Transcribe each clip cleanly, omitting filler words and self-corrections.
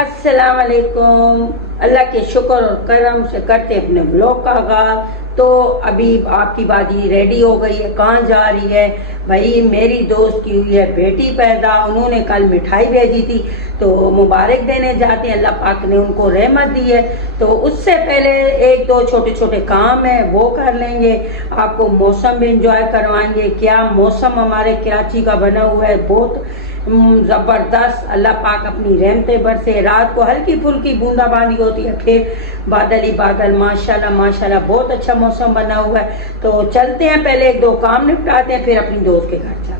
अस्सलाम वालेकुम। अल्लाह के शुक्र और करम से करते अपने ब्लॉग का आगाज। तो अभी आपकी बाजी रेडी हो गई है, कहाँ जा रही है? भाई मेरी दोस्त की हुई है बेटी पैदा, उन्होंने कल मिठाई भेजी थी तो मुबारक देने जाते हैं। अल्लाह पाक ने उनको रहमत दी है, तो उससे पहले एक दो छोटे छोटे काम है वो कर लेंगे। आपको मौसम भी इंजॉय करवाएंगे। क्या मौसम हमारे कराची का बना हुआ है, बहुत ज़बरदस्त। अल्लाह पाक अपनी रहमतें बरसे। रात को हल्की फुल्की बूंदाबांदी होती है, फिर बादल ही बादल। माशाल्लाह माशाल्लाह बहुत अच्छा मौसम बना हुआ है। तो चलते हैं, पहले एक दो काम निपटाते हैं, फिर अपनी दोस्त के घर चलते हैं।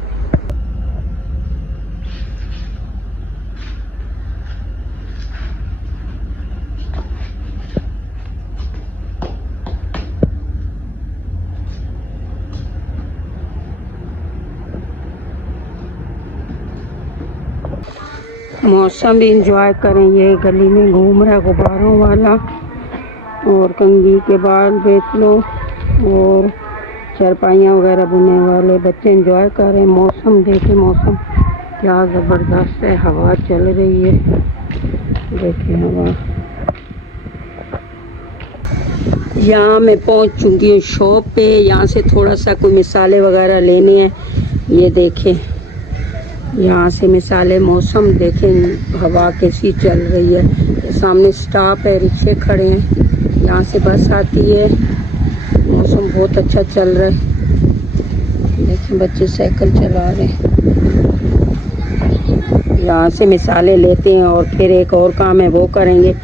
मौसम भी इंजॉय करें। ये गली में घूम रहा है गुब्बारों वाला, और कंघी के बाल देख लो, और चारपाइयाँ वगैरह बुनने वाले बच्चे इंजॉय कर रहे हैं। मौसम देखें, मौसम क्या ज़बरदस्त है। हवा चल रही है, देखिए हवा। यहाँ मैं पहुँच चुकी हूँ शॉप पे। यहाँ से थोड़ा सा कोई मिसाले वगैरह लेने हैं। ये देखें, यहाँ से मिसाले। मौसम देखें, हवा कैसी चल रही है। सामने स्टॉप है, रिक्शे खड़े हैं, यहाँ से बस आती है। मौसम बहुत अच्छा चल रहा है। देखें बच्चे साइकिल चला रहे हैं। यहाँ से मिसाले लेते हैं और फिर एक और काम है वो करेंगे।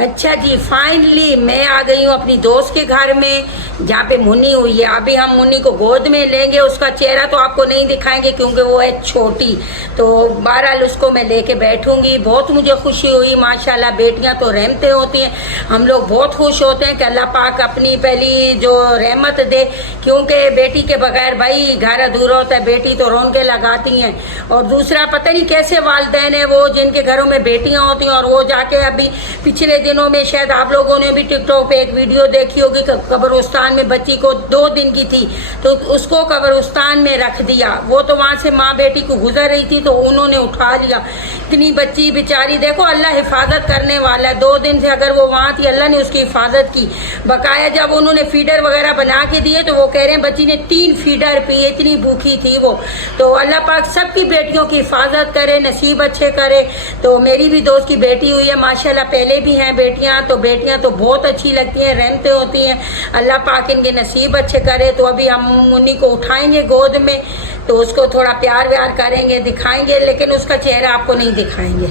अच्छा जी, फाइनली मैं आ गई हूँ अपनी दोस्त के घर में, जहाँ पे मुन्नी हुई है। अभी हम मुन्नी को गोद में लेंगे। उसका चेहरा तो आपको नहीं दिखाएंगे क्योंकि वो है छोटी, तो बहरहाल उसको मैं लेके बैठूंगी। बहुत मुझे खुशी हुई। माशाल्लाह बेटियां तो रहमतें होती हैं। हम लोग बहुत खुश होते हैं कि अल्लाह पाक अपनी पहली जो रहमत दे, क्योंकि बेटी के बगैर भाई घर अधूरा होता है। बेटी तो रौनकें लगाती हैं। और दूसरा, पता नहीं कैसे वालिदैन है वो जिनके घरों में बेटियां होती हैं, और वो जाके अभी पिछले दिनों में शायद आप लोगों ने भी टिकटॉक पे एक वीडियो देखी होगी, कब्रिस्तान में बच्ची को 2 दिन की थी तो उसको कब्रिस्तान में रख दिया। वो तो वहां से माँ बेटी को गुजर रही थी तो उन्होंने उठा लिया। इतनी बच्ची बेचारी, देखो अल्लाह हिफाजत करने वाला है। 2 दिन से अगर वो वहां थी, अल्लाह ने उसकी हिफाजत की। बकाया जब उन्होंने फीडर वगैरह बना के दिए तो वो कह रहे हैं बच्ची ने 3 फीडर पी, इतनी भूखी थी वो। तो अल्लाह पाक सबकी बेटियों की हिफाजत करे, नसीब अच्छे करे। तो मेरी भी दोस्त की बेटी हुई है माशाल्लाह, पहले भी हैं बेटियां, तो बेटियां तो बहुत अच्छी लगती हैं, रहमतें होती हैं। अल्लाह पाक इनके नसीब अच्छे करे। तो अभी हम मुन्नी को उठाएंगे गोद में, तो उसको थोड़ा प्यार व्यार करेंगे, दिखाएंगे, लेकिन उसका चेहरा आपको नहीं दिखाएंगे।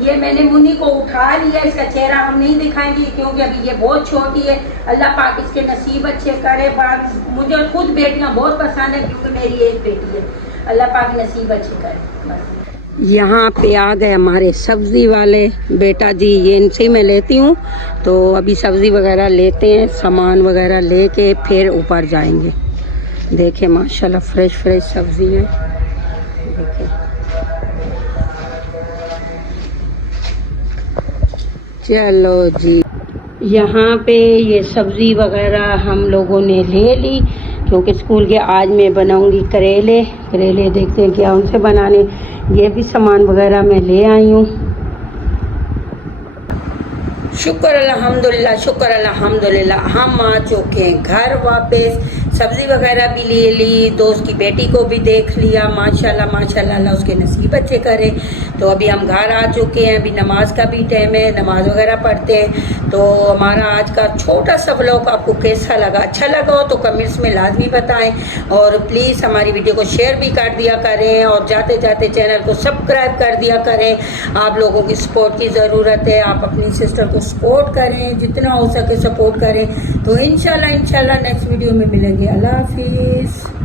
ये मैंने मुन्नी को उठा लिया, इसका चेहरा हम नहीं दिखाएंगे क्योंकि अभी ये बहुत छोटी है। अल्लाह पाक इसके नसीब अच्छे करे। मुझे खुद बेटियां बहुत पसंद है क्योंकि मेरी एक बेटी है। अल्लाह पाक नसीब अच्छे करे बस। यहाँ पे आ गए हमारे सब्जी वाले। बेटा जी ये इनसे मैं लेती हूँ, तो अभी सब्जी वगैरह लेते हैं, सामान वगैरह लेके फिर ऊपर जाएंगे। देखें माशाल्लाह फ्रेश फ्रेश सब्जी है। देखें, चलो जी, यहाँ पे ये सब्जी वगैरह हम लोगों ने ले ली क्योंकि स्कूल के आज मैं बनाऊंगी करेले। करेले देखते हैं क्या उनसे बनाने। ये भी सामान वगैरह मैं ले आई हूँ। शुक्र अल्हम्दुलिल्लाह, शुक्र अल्हम्दुलिल्लाह। हम आ चुके हैं घर वापस। सब्जी वगैरह भी ले ली, दोस्त की बेटी को भी देख लिया। माशाल्लाह माशाल्लाह, अल्लाह उसके नसीब अच्छे करे। तो अभी हम घर आ चुके हैं। अभी नमाज का भी टाइम है, नमाज वगैरह पढ़ते हैं। तो हमारा आज का छोटा सा व्लॉग आपको कैसा लगा? अच्छा लगा हो तो कमेंट्स में लाजमी बताएं, और प्लीज़ हमारी वीडियो को शेयर भी कर दिया करें, और जाते जाते चैनल को सब्सक्राइब कर दिया करें। आप लोगों की सपोर्ट की ज़रूरत है। आप अपनी सिस्टर को सपोर्ट करें, जितना हो सके सपोर्ट करें। तो इंशाल्लाह नेक्स्ट वीडियो में मिलेंगे। अल्लाह हाफिज़।